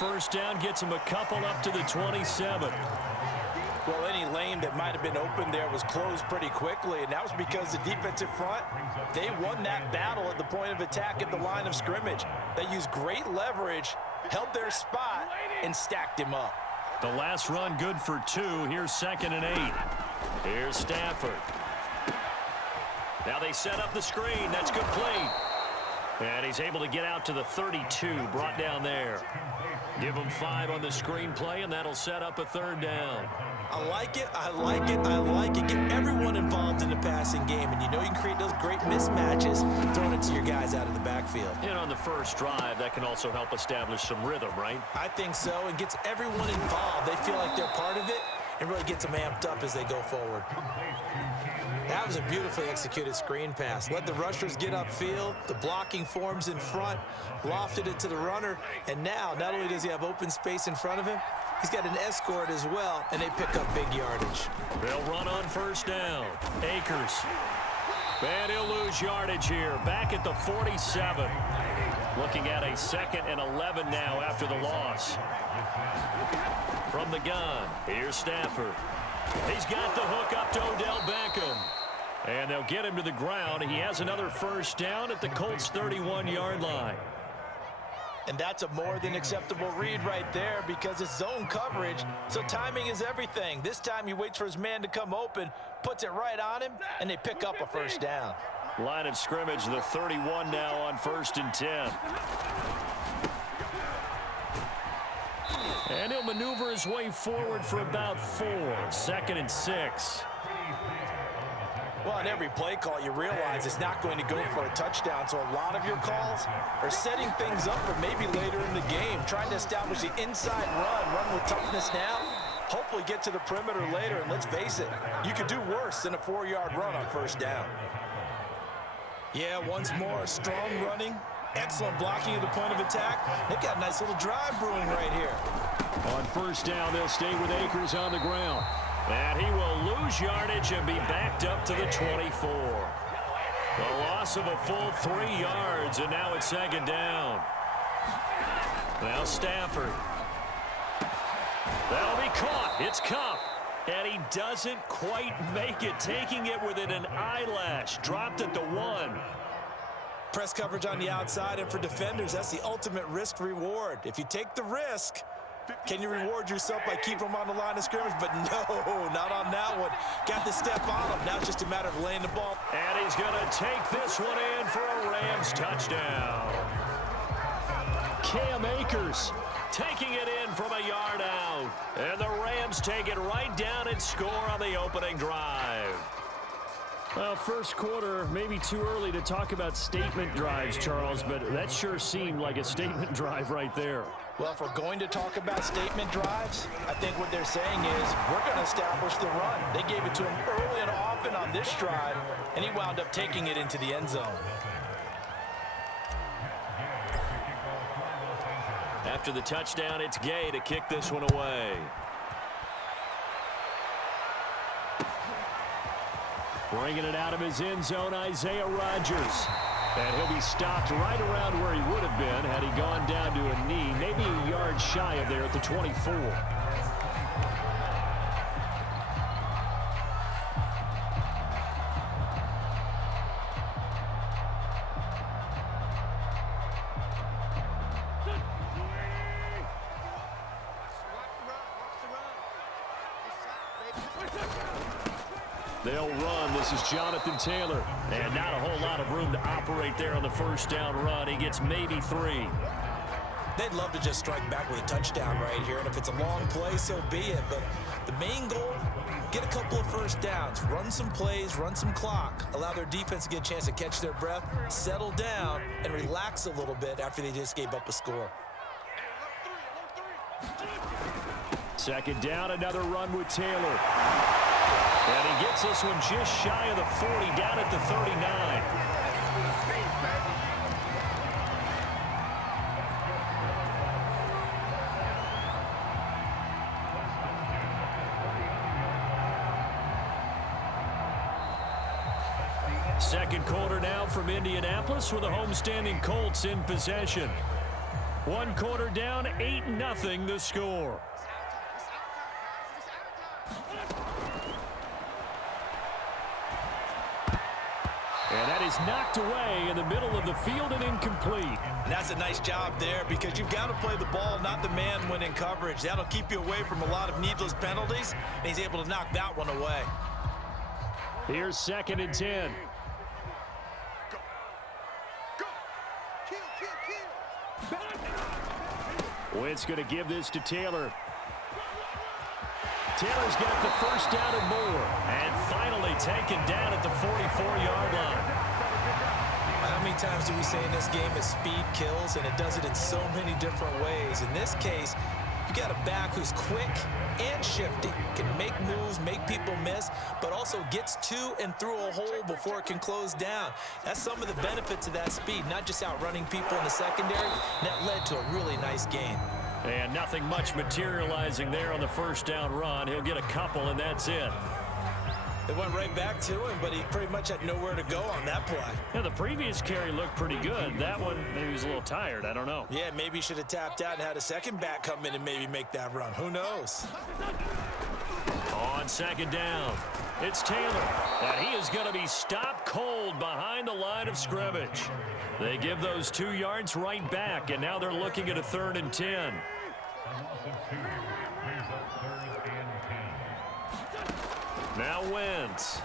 first down gets him a couple up to the 27. Well, any lane that might have been open there was closed pretty quickly, and that was because the defensive front, they won that battle at the point of attack at the line of scrimmage. They used great leverage, held their spot, and stacked him up. The last run good for 2. Here's 2nd and 8. Here's Stafford. Now they set up the screen. That's complete. And he's able to get out to the 32, brought down there. Give him 5 on the screen play, and that'll set up a 3rd down. I like it, I like it, I like it. Get everyone involved in the passing game, and you know you can create those great mismatches throwing it to your guys out of the backfield. And on the first drive, that can also help establish some rhythm, right? I think so, and gets everyone involved. They feel like they're part of it, and really gets them amped up as they go forward. That was a beautifully executed screen pass. Let the rushers get upfield. The blocking forms in front. Lofted it to the runner. And now, not only does he have open space in front of him, he's got an escort as well, and they pick up big yardage. They'll run on first down. Akers. And he'll lose yardage here. Back at the 47. Looking at a 2nd and 11 now after the loss. From the gun, here's Stafford. He's got the hook up to Odell Beckham. And they'll get him to the ground. He has another first down at the Colts' 31-yard line. And that's a more than acceptable read right there because it's zone coverage, so timing is everything. This time he waits for his man to come open, puts it right on him, and they pick up a first down. Line of scrimmage, the 31 now on 1st and 10. And he'll maneuver his way forward for about 4. 2nd and 6. Well, on every play call, you realize it's not going to go for a touchdown, so a lot of your calls are setting things up for maybe later in the game, trying to establish the inside run with toughness now, hopefully get to the perimeter later, and let's face it, you could do worse than a 4-yard run on first down. Yeah, once more, strong running, excellent blocking at the point of attack. They've got a nice little drive brewing right here. On first down, they'll stay with Akers on the ground. And he will lose yardage and be backed up to the 24. The loss of a full 3 yards, and now it's 2nd down. Now Stafford. That'll be caught. It's Kupp. And he doesn't quite make it, taking it within an eyelash. Dropped at the 1. Press coverage on the outside, and for defenders, that's the ultimate risk-reward. If you take the risk, can you reward yourself by keeping them on the line of scrimmage? But no, not on that one. Got to step on him. Now it's just a matter of laying the ball. And he's going to take this one in for a Rams touchdown. Cam Akers taking it in from a yard out. And the Rams take it right down and score on the opening drive. Well, first quarter, maybe too early to talk about statement drives, Charles, but that sure seemed like a statement drive right there. Well, if we're going to talk about statement drives, I think what they're saying is we're going to establish the run. They gave it to him early and often on this drive, and he wound up taking it into the end zone. After the touchdown, it's Gay to kick this one away. Bringing it out of his end zone, Isaiah Rodgers. And he'll be stopped right around where he would have been had he gone down to a knee, maybe a yard shy of there at the 24. They'll run. This is Jonathan Taylor. And not a whole lot of room to operate there on the first down run. He gets maybe 3. They'd love to just strike back with a touchdown right here. And if it's a long play, so be it. But the main goal, get a couple of first downs. Run some plays, run some clock. Allow their defense to get a chance to catch their breath, settle down, and relax a little bit after they just gave up a score. 2nd down, another run with Taylor. And he gets this one just shy of the 40, down at the 39. Second quarter now from Indianapolis with the homestanding Colts in possession. One quarter down, 8-0 the score. And that is knocked away in the middle of the field and incomplete. And that's a nice job there because you've got to play the ball, not the man when in coverage. That'll keep you away from a lot of needless penalties, and he's able to knock that one away. Here's 2nd and 10. Wentz going to give this to Taylor. Taylor's got the first down and more. And finally taken down at the 44-yard line. How many times do we say in this game that speed kills, and it does it in so many different ways? In this case, you got a back who's quick and shifty, can make moves, make people miss, but also gets to and through a hole before it can close down. That's some of the benefits of that speed, not just outrunning people in the secondary. That led to a really nice gain. And nothing much materializing there on the first down run. He'll get a couple, and that's it. They went right back to him, but he pretty much had nowhere to go on that play. Yeah, the previous carry looked pretty good. That one, maybe he was a little tired. I don't know. Yeah, maybe he should have tapped out and had a second back come in and maybe make that run. Who knows? On 2nd down, it's Taylor. And he is going to be stopped cold behind the line of scrimmage. They give those 2 yards right back, and now they're looking at a 3rd and 10. Now Wentz.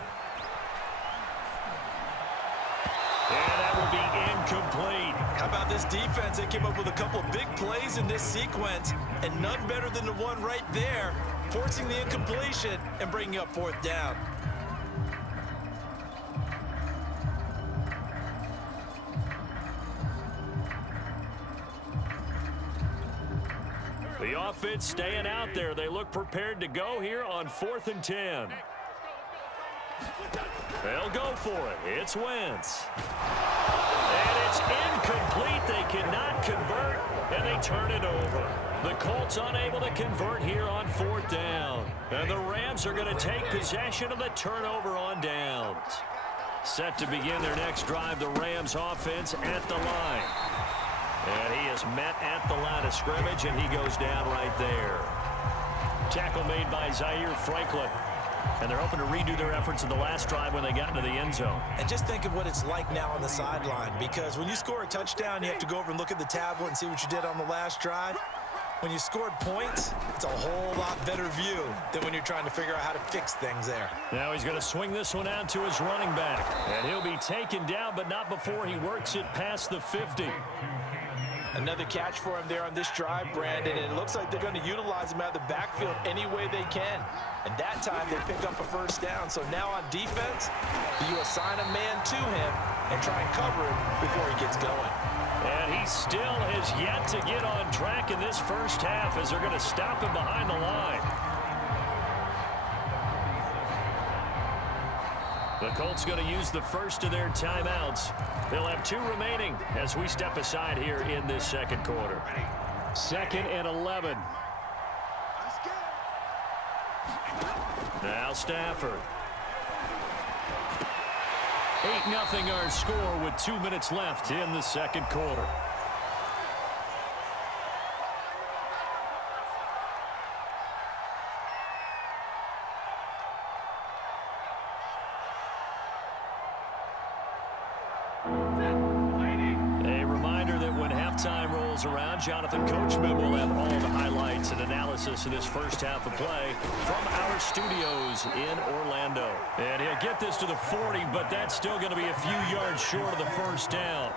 And that will be incomplete. How about this defense? They came up with a couple of big plays in this sequence, and none better than the one right there, forcing the incompletion and bringing up 4th down. The offense staying out there. They look prepared to go here on 4th and 10. They'll go for it. It's Wentz. And it's incomplete. They cannot convert, and they turn it over. The Colts unable to convert here on 4th down. And the Rams are going to take possession of the turnover on downs. Set to begin their next drive, the Rams offense at the line. And he is met at the line of scrimmage, and he goes down right there. Tackle made by Zaire Franklin. And they're hoping to redo their efforts in the last drive when they got into the end zone. And just think of what it's like now on the sideline, because when you score a touchdown, you have to go over and look at the tablet and see what you did on the last drive. When you scored points, it's a whole lot better view than when you're trying to figure out how to fix things there. Now he's going to swing this one out to his running back. And he'll be taken down, but not before he works it past the 50. Another catch for him there on this drive, Brandon, and it looks like they're going to utilize him out of the backfield any way they can. And that time they pick up a first down. So now on defense, you assign a man to him and try and cover him before he gets going. And he still has yet to get on track in this first half as they're going to stop him behind the line. The Colts going to use the first of their timeouts. They'll have 2 remaining as we step aside here in this second quarter. 2nd and 11. Now Stafford. 8-0 our score with 2 minutes left in the second quarter. Around, Jonathan Coachman will have all the highlights and analysis of this first half of play from our studios in Orlando. And he'll get this to the 40, but that's still going to be a few yards short of the first down.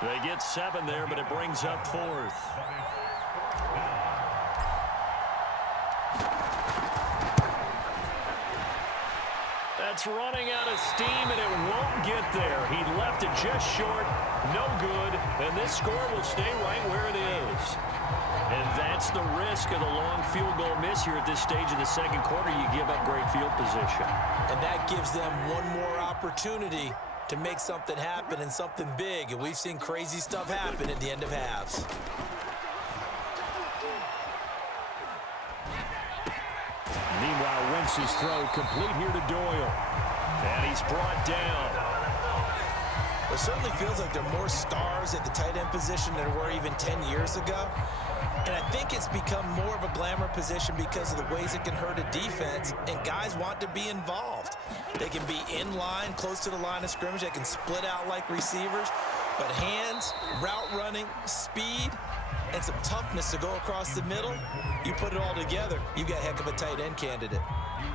They get 7 there, but it brings up 4th. That's running out of steam, and it won't get there. He left it just short, no good, and this score will stay right where it is. And that's the risk of the long field goal miss here at this stage of the second quarter. You give up great field position. And that gives them one more opportunity to make something happen and something big. And we've seen crazy stuff happen at the end of halves. Meanwhile, Wentz's throw complete here to Doyle. And he's brought down. It certainly feels like there are more stars at the tight end position than there were even 10 years ago. And I think it's become more of a glamour position because of the ways it can hurt a defense, and guys want to be involved. They can be in line, close to the line of scrimmage. They can split out like receivers. But hands, route running, speed, and some toughness to go across the middle, you put it all together, you got a heck of a tight end candidate.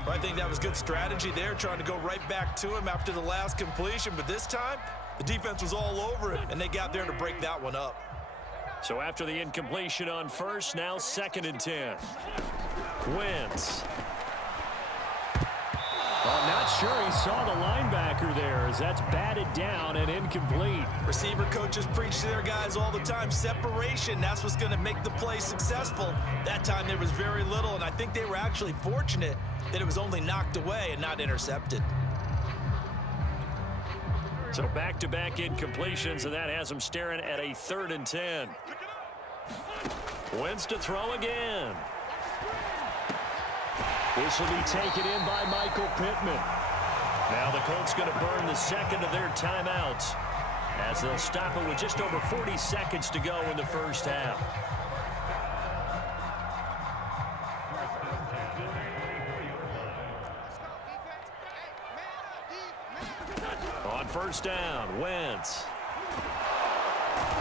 Well, I think that was good strategy there, trying to go right back to him after the last completion. But this time, the defense was all over it, and they got there to break that one up. So after the incompletion on first, now 2nd and 10. Wentz. I'm not sure he saw the linebacker there, as that's batted down and incomplete. Receiver coaches preach to their guys all the time. Separation, that's what's going to make the play successful. That time there was very little, and I think they were actually fortunate that it was only knocked away and not intercepted. So back-to-back incompletions, and that has them staring at a 3rd and 10. Wentz to throw again. This will be taken in by Michael Pittman. Now the Colts going to burn the second of their timeouts as they'll stop it with just over 40 seconds to go in the first half. On first down, Wentz.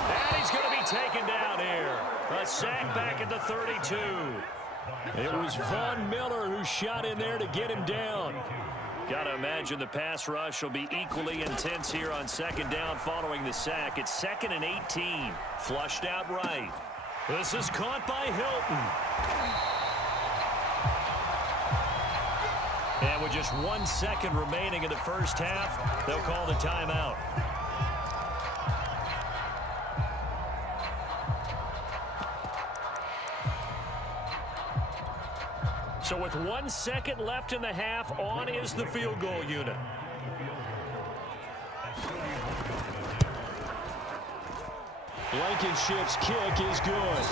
And he's going to be taken down here. A sack back at the 32. It was Von Miller who shot in there to get him down. Got to imagine the pass rush will be equally intense here on 2nd down following the sack. It's 2nd and 18. Flushed out right. This is caught by Hilton. And with just 1 second remaining in the first half, they'll call the timeout. So with 1 second left in the half, on is the field goal unit. Blankenship's kick is good.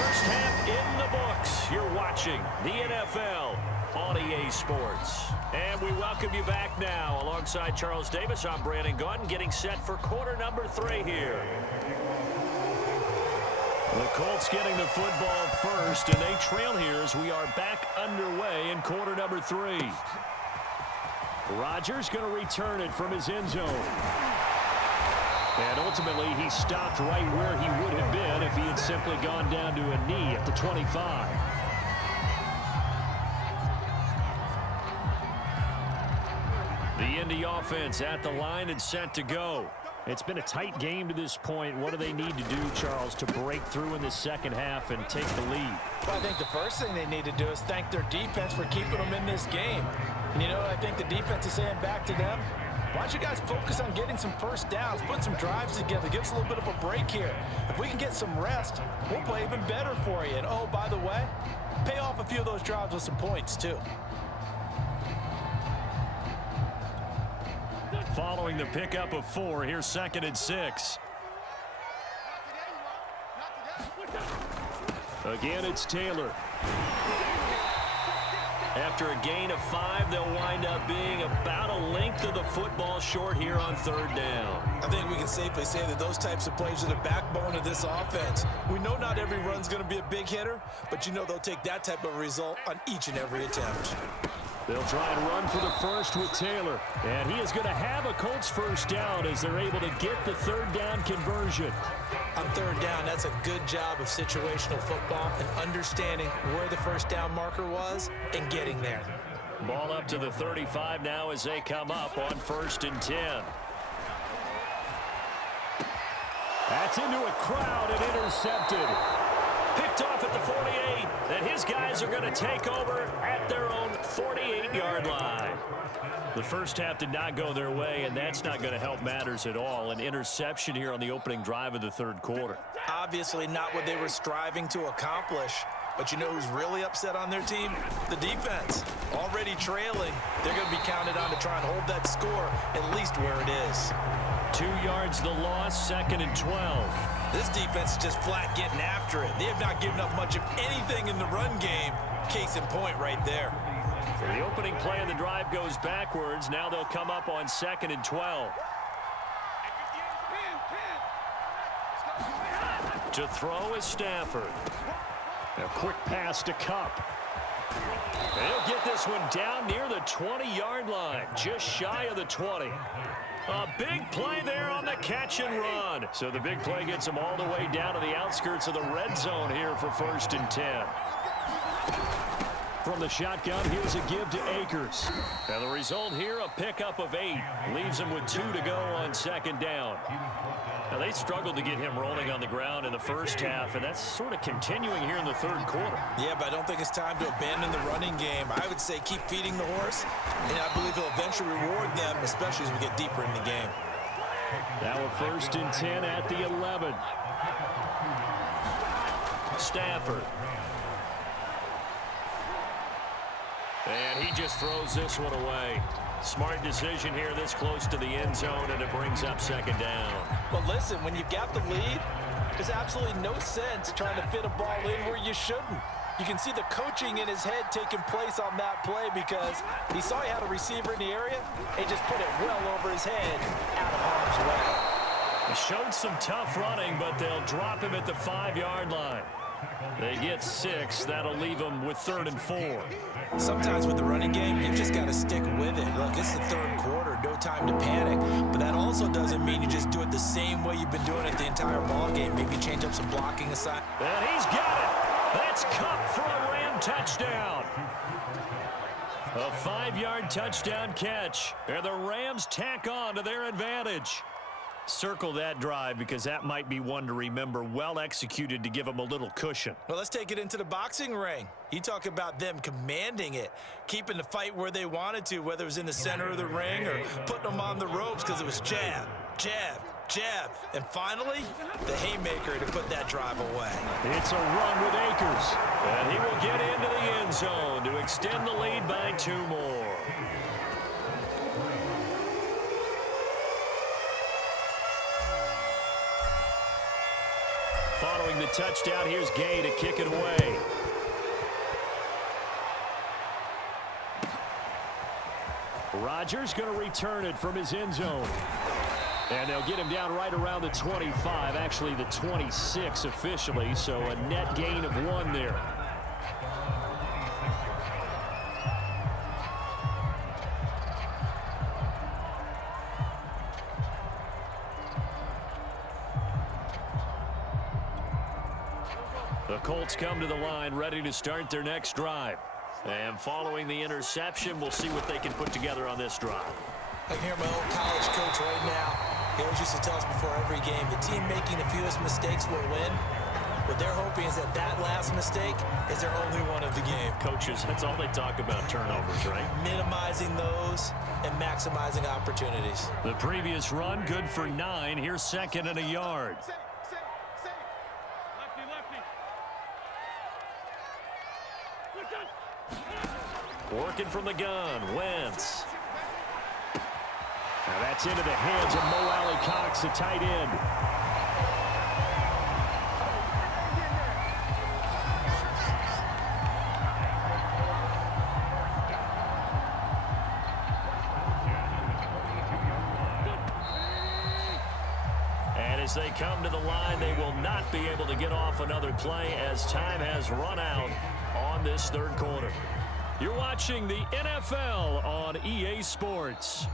First half in the books. You're watching the NFL on EA Sports. And we welcome you back now. Alongside Charles Davis, I'm Brandon Gaudin, getting set for quarter number 3 here. The Colts getting the football first, and they trail here as we are back underway in quarter number 3. Rodgers going to return it from his end zone. And ultimately, he stopped right where he would have been if he had simply gone down to a knee at the 25. The Indy offense at the line and set to go. It's been a tight game to this point. What do they need to do, Charles, to break through in the second half and take the lead? Well, I think the first thing they need to do is thank their defense for keeping them in this game. And, you know, I think the defense is saying back to them, why don't you guys focus on getting some first downs, put some drives together, give us a little bit of a break here. If we can get some rest, we'll play even better for you. And, oh, by the way, pay off a few of those drives with some points, too. Following the pickup of 4, here's 2nd and 6. Again, it's Taylor. After a gain of 5, they'll wind up being about a length of the football short here on 3rd down. I think we can safely say that those types of plays are the backbone of this offense. We know not every run's going to be a big hitter, but you know they'll take that type of result on each and every attempt. They'll try and run for the first with Taylor. And he is going to have a Colts first down as they're able to get the 3rd down conversion. On 3rd down, that's a good job of situational football and understanding where the first down marker was and getting there. Ball up to the 35 now as they come up on 1st and 10. That's into a crowd and intercepted. Picked off at the 48, and his guys are going to take over at their own 48-yard line. The first half did not go their way, and that's not going to help matters at all. An interception here on the opening drive of the 3rd quarter. Obviously not what they were striving to accomplish. But you know who's really upset on their team? The defense. Already trailing, they're going to be counted on to try and hold that score at least where it is. 2 yards the loss, 2nd and 12. This defense is just flat getting after it. They have not given up much of anything in the run game. Case in point right there. So the opening play of the drive goes backwards. Now they'll come up on 2nd and 12. To throw is Stafford. A quick pass to Cup. He'll get this one down near the 20-yard line, just shy of the 20. A big play there on the catch and run. So the big play gets him all the way down to the outskirts of the red zone here for 1st and 10. From the shotgun, here's a give to Akers. And the result here, a pickup of 8. Leaves him with 2 to go on 2nd down. Now, they struggled to get him rolling on the ground in the first half, and that's sort of continuing here in the 3rd quarter. Yeah, but I don't think it's time to abandon the running game. I would say keep feeding the horse, and I believe he'll eventually reward them, especially as we get deeper in the game. Now a 1st and 10 at the 11. Stafford. And he just throws this one away. Smart decision here this close to the end zone, and it brings up 2nd down. Well, listen, when you've got the lead, there's absolutely no sense trying to fit a ball in where you shouldn't. You can see the coaching in his head taking place on that play because he saw he had a receiver in the area. He just put it well over his head out of harm's way. He showed some tough running, but they'll drop him at the 5-yard line. They get 6. That'll leave them with 3rd and 4. Sometimes with the running game, you've just got to stick with it. Look, it's the 3rd quarter, no time to panic. But that also doesn't mean you just do it the same way you've been doing it the entire ball game. Maybe change up some blocking aside. And he's got it. That's Cup for a Ram touchdown. A 5-yard touchdown catch. And the Rams tack on to their advantage. Circle that drive because that might be one to remember. Well executed to give them a little cushion. Well, let's take it into the boxing ring. You talk about them commanding it, keeping the fight where they wanted to, whether it was in the center of the ring or putting them on the ropes because it was jab, jab, jab. And finally, the haymaker to put that drive away. It's a run with Akers. And he will get into the end zone to extend the lead by 2 more. Following the touchdown, here's Gay to kick it away. Rodgers going to return it from his end zone. And they'll get him down right around the 25, actually the 26 officially, so a net gain of 1 there. The Colts come to the line ready to start their next drive. And following the interception, we'll see what they can put together on this drive. I can hear my old college coach right now. He always used to tell us before every game, the team making the fewest mistakes will win. What they're hoping is that that last mistake is their only one of the game. Coaches, that's all they talk about, turnovers, right? Minimizing those and maximizing opportunities. The previous run, good for 9. Here's 2nd and a yard. Working from the gun, Wentz. Now that's into the hands of Mo Alley Cox, the tight end. And as they come to the line, they will not be able to get off another play as time has run out on this 3rd quarter. You're watching the NFL on EA Sports.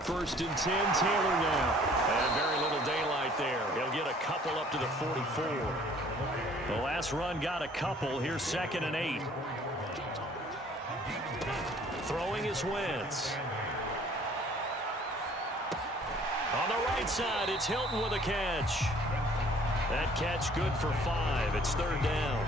First and 10, Taylor now. And very little daylight there. He'll get a couple up to the 44. The last run got a couple. Here's 2nd and 8. Throwing is Wentz. On the right side, it's Hilton with a catch. That catch good for 5. It's 3rd down.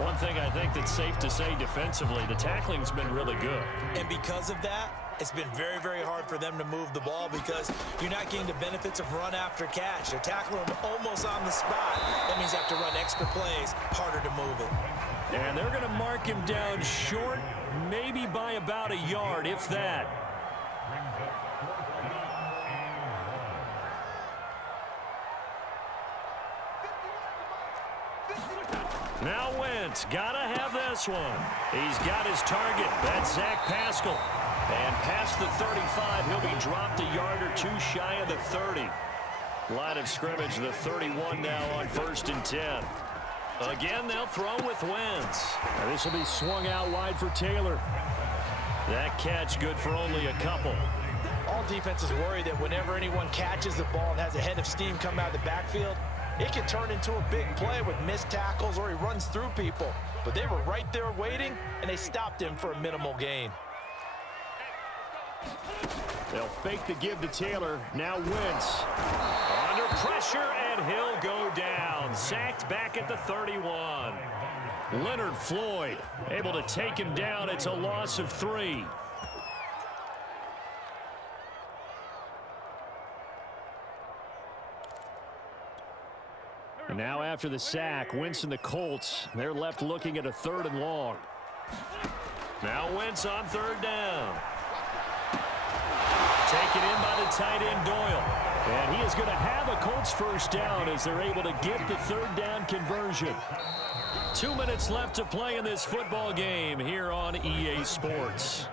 One thing I think that's safe to say defensively, the tackling's been really good. And because of that, it's been very, very hard for them to move the ball because you're not getting the benefits of run after catch. They're tackling them almost on the spot. That means they have to run extra plays, harder to move it. And they're going to mark him down short, maybe by about a yard, if that. Now Wentz, gotta have this one. He's got his target. That's Zach Pascal. And past the 35, he'll be dropped a yard or two shy of the 30. Line of scrimmage, the 31 now on 1st and 10. Again, they'll throw with Wentz. This will be swung out wide for Taylor. That catch good for only a couple. All defenses worry that whenever anyone catches the ball and has a head of steam come out of the backfield, it can turn into a big play with missed tackles or he runs through people. But they were right there waiting, and they stopped him for a minimal gain. They'll fake the give to Taylor. Now Wentz. Under pressure, and he'll go down. Sacked back at the 31. Leonard Floyd able to take him down. It's a loss of 3. And now after the sack, Wentz and the Colts, they're left looking at a 3rd and long. Now Wentz on 3rd down. Taken in by the tight end Doyle. And he is going to have a Colts 1st down as they're able to get the 3rd down conversion. 2 minutes left to play in this football game here on EA Sports.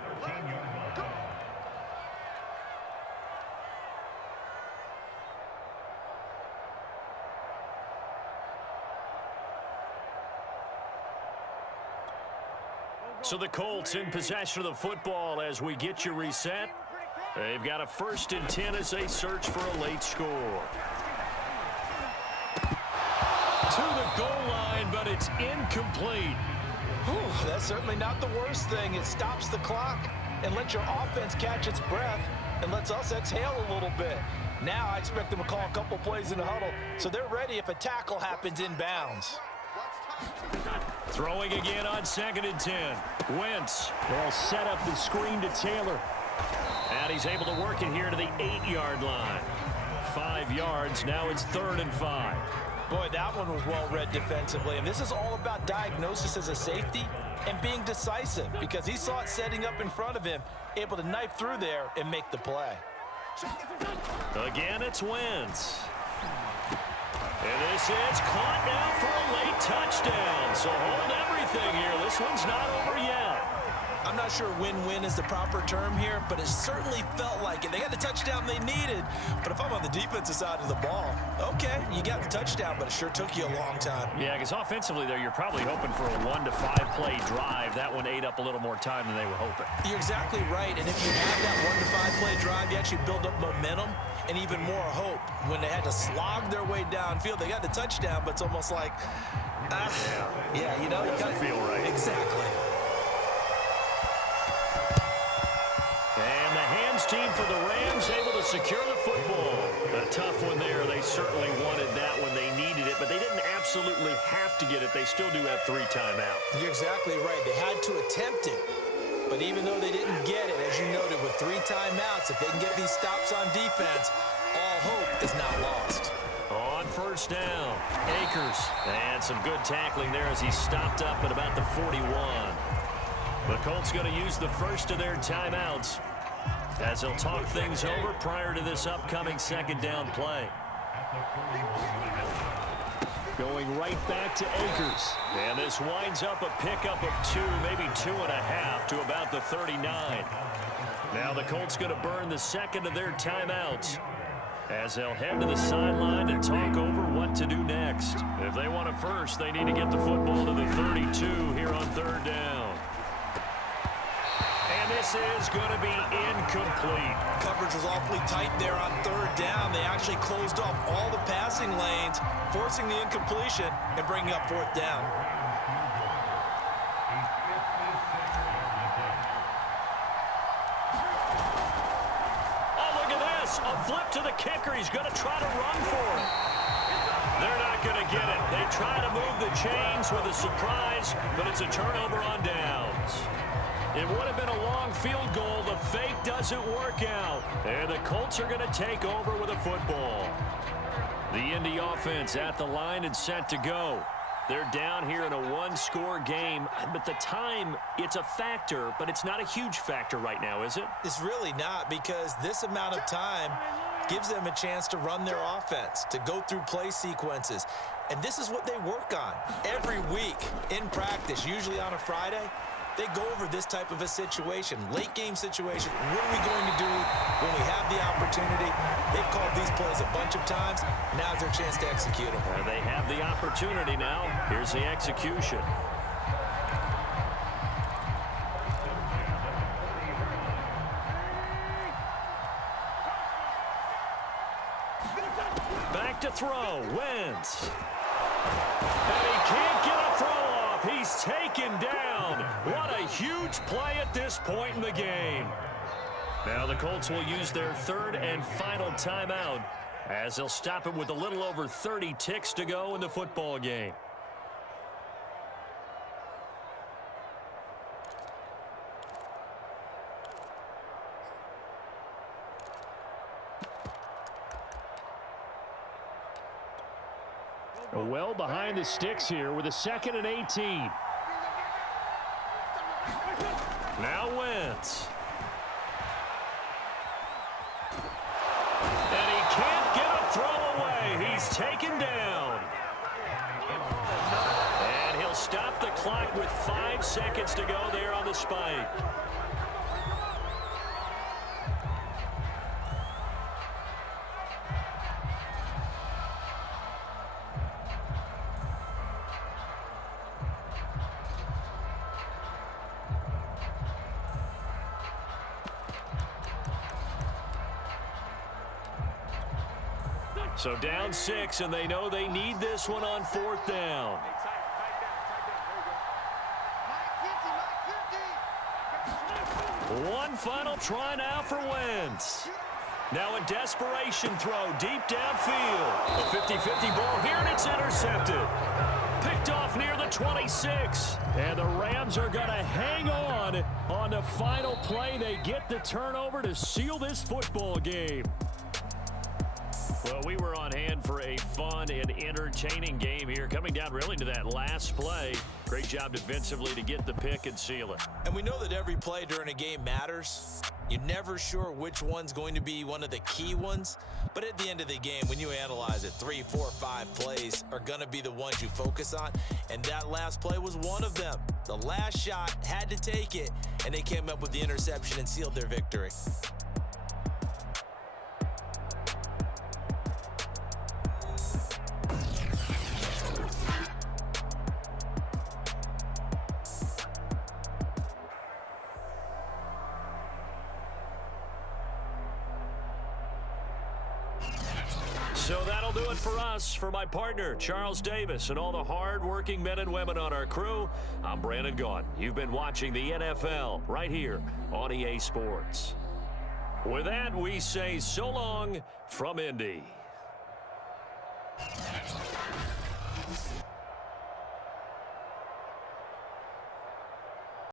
So the Colts in possession of the football as we get you reset. They've got a 1st and 10 as they search for a late score. To the goal line, but it's incomplete. Whew, that's certainly not the worst thing. It stops the clock and lets your offense catch its breath and lets us exhale a little bit. Now I expect them to call a couple plays in the huddle so they're ready if a tackle happens inbounds. Throwing again on 2nd and 10. Wentz. They'll set up the screen to Taylor. And he's able to work it here to the 8-yard line. 5 yards. Now it's 3rd and 5. Boy, that one was well read defensively. And this is all about diagnosis as a safety and being decisive because he saw it setting up in front of him, able to knife through there and make the play. Again, it's Wentz. And this is caught now for a late touchdown. So hold everything here. This one's not over yet. I'm not sure win-win is the proper term here, but it certainly felt like it. They got the touchdown they needed, but if I'm on the defensive side of the ball, okay, you got the touchdown, but it sure took you a long time. Yeah, because offensively there, you're probably hoping for a 1 to 5 play drive. That one ate up a little more time than they were hoping. You're exactly right, and if you have that 1 to 5 play drive, you actually build up momentum and even more hope. When they had to slog their way downfield, they got the touchdown, but it's almost like, yeah, you know, you doesn't feel right. Exactly. And the hands team for the Rams able to secure the football. A tough one there. They certainly wanted that when they needed it, but they didn't absolutely have to get it. They still do have 3 timeouts. You're exactly right. They had to attempt it. But even though they didn't get it, as you noted, with 3 timeouts, if they can get these stops on defense, all hope is not lost. On 1st down, Akers. And some good tackling there as he stopped up at about the 41. The Colts going to use the first of their timeouts as they'll talk things over prior to this upcoming 2nd down play. Going right back to Akers. And this winds up a pickup of 2, maybe 2.5 to about the 39. Now the Colts going to burn the 2nd of their timeouts as they'll head to the sideline and talk over what to do next. If they want it first, they need to get the football to the 32 here on 3rd down. And this is going to be incomplete. Coverage was awfully tight there on 3rd down. They actually closed off all the passing lanes, forcing the incompletion and bringing up 4th down. Oh, look at this. A flip to the kicker. He's going to try to run for it. They're not going to get it. They try to move the chains with a surprise, but it's a turnover on downs. It would have been a long field goal. The fake doesn't work out. And the Colts are going to take over with a football. The Indy offense at the line and set to go. They're down here in a 1-score game. But the time, it's a factor, but it's not a huge factor right now, is it? It's really not, because this amount of time gives them a chance to run their offense, to go through play sequences. And this is what they work on every week in practice, usually on a Friday. They go over this type of a situation, late game situation. What are we going to do when we have the opportunity? They've called these plays a bunch of times. Now's their chance to execute them. They have the opportunity now. Here's the execution. Back to throw. Wentz. And he can't get a throw off. He's taken down. What a huge play at this point in the game. Now the Colts will use their third and final timeout as they'll stop it with a little over 30 ticks to go in the football game. Well behind the sticks here with a 2nd and 18. Now Wentz. And he can't get a throw away. He's taken down. And he'll stop the clock with 5 seconds to go there on the spike. So down 6, and they know they need this one on 4th down. One final try now for Wentz. Now a desperation throw deep downfield. A 50-50 ball here, and it's intercepted. Picked off near the 26. And the Rams are going to hang on the final play. They get the turnover to seal this football game. Well, we were on hand for a fun and entertaining game here, coming down really to that last play. Great job defensively to get the pick and seal it. And we know that every play during a game matters. You're never sure which one's going to be one of the key ones. But at the end of the game, when you analyze it, 3, 4, 5 plays are going to be the ones you focus on. And that last play was one of them. The last shot had to take it, and they came up with the interception and sealed their victory. So that'll do it for us. For my partner, Charles Davis, and all the hard-working men and women on our crew, I'm Brandon Gaudin. You've been watching the NFL right here on EA Sports. With that, we say so long from Indy.